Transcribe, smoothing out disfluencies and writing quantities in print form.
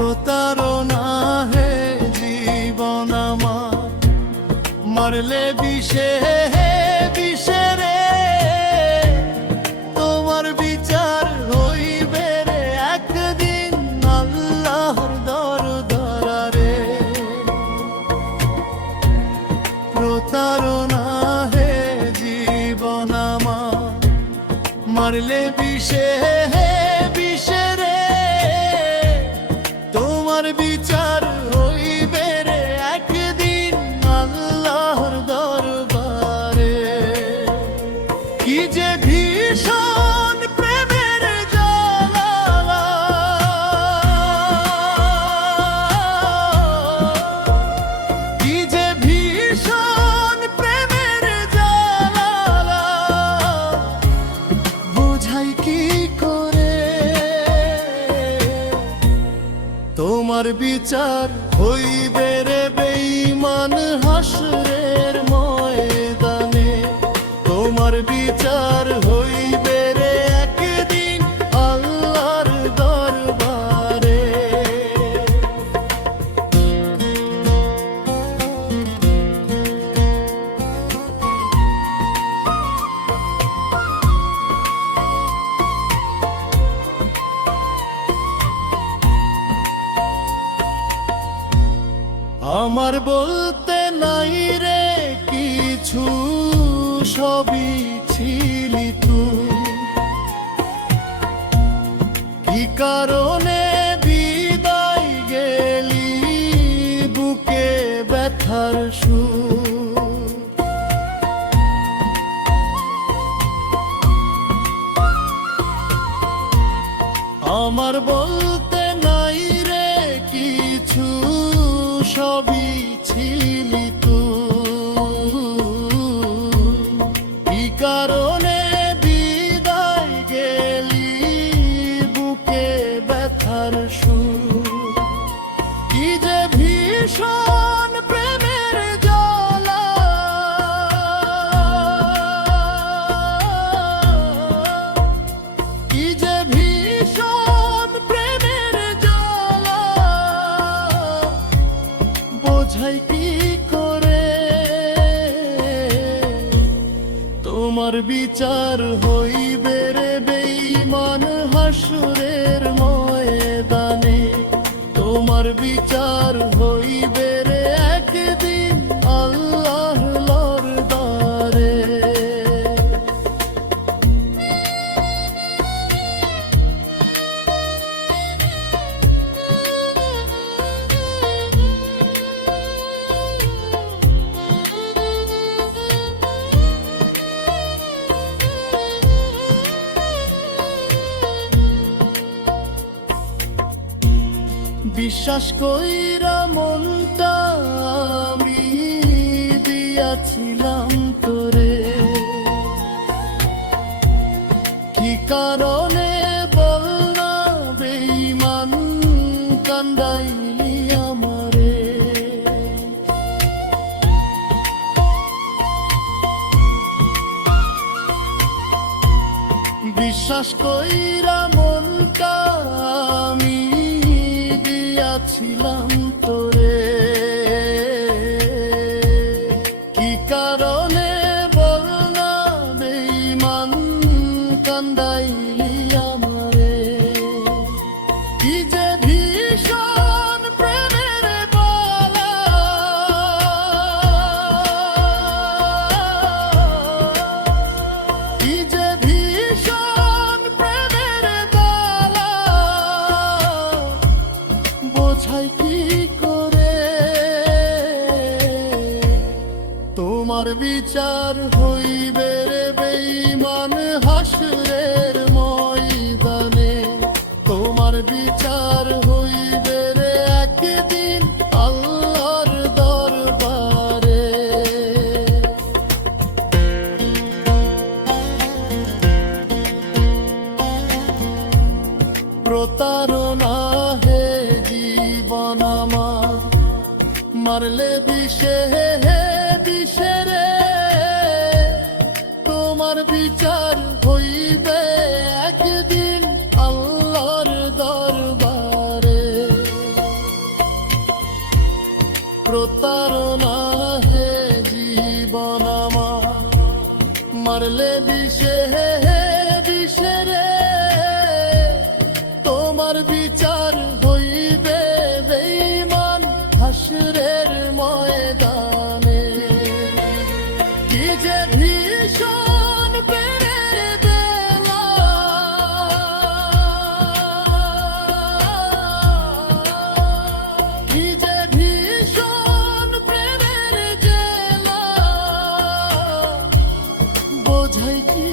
প্রতারণা হে জীবন আমার, মারলে বিষে বিষে রে, তোমার বিচার হইবে রে একদিন আল্লাহর দরবারে। প্রতারণা হে জীবন আমার, মারলে বিষে বিষে রে, তোমার বিচার হইবে রে একদিন আল্লাহর দরবারে। কি যে ভীষণ প্রেমের জ্বালা, কি যে ভীষণ প্রেমের জ্বালা, বোঝাই কি করে। তোমার বিচার হইবে রে বেঈমান হাসরের ময়দানে, তোমার বিচার হইবে রে একদিন আল্লাহর দরবারে। আমার বলতে নাই রে কিছু, সবই ছিলি তুই। কি কারণে বিদায় গেলি বুকে ব্যথার সুর। আমার বলতে নাই রে কিছু, সবই ছিলি তুই। কি কারণে বিদায় গেলি বুকে ব্যথার সুর। কি যে ভীষণ প্রেমের জ্বালা, কি যে ভীষণ প্রেমের জ্বালা, বোঝাই কি করে। তোমার বিচার হইবে রে বেঈমান হাসরের ময়দানে, তোমার বিচার হইবে রে একদিন আল্লাহর দরবারে। বিশ্বাস কইরা মনটা আমি দিয়াছিলাম তোরে, কি কারণে বল না বেঈমান কান্দাইলি আমারে। বিশ্বাস কইরা মনটা আমি দিয়াছিলাম তোরে, কি কারণে বল না বেঈমান কান্দাইলি আমারে। কি যে ভীষণ প্রেমের বালা, কি যে ভীষণ প্রেমের বালা, বোঝাই কি করে। তোমার বিচার হইবে রে বেঈমান হাসরের ময়দানে, তোমার বিচার হইবে রে একদিন আল্লাহর দরবারে। প্রতারণা হে জীবন আমার, মারলে বিষে বিষে রে, তোমার বিচার হইবে একদিন আল্লাহর দরবারে। প্রতারণা হে জীবন আমার, মারলে বিষে বিষে রে, তোমার বিচার হইবে বেঈমান হাসরের ময়দানে। কি যে ভীষণ প্রেমের বেলা, কি যে ভীষণ প্রেমের জেলা, বোঝাই কি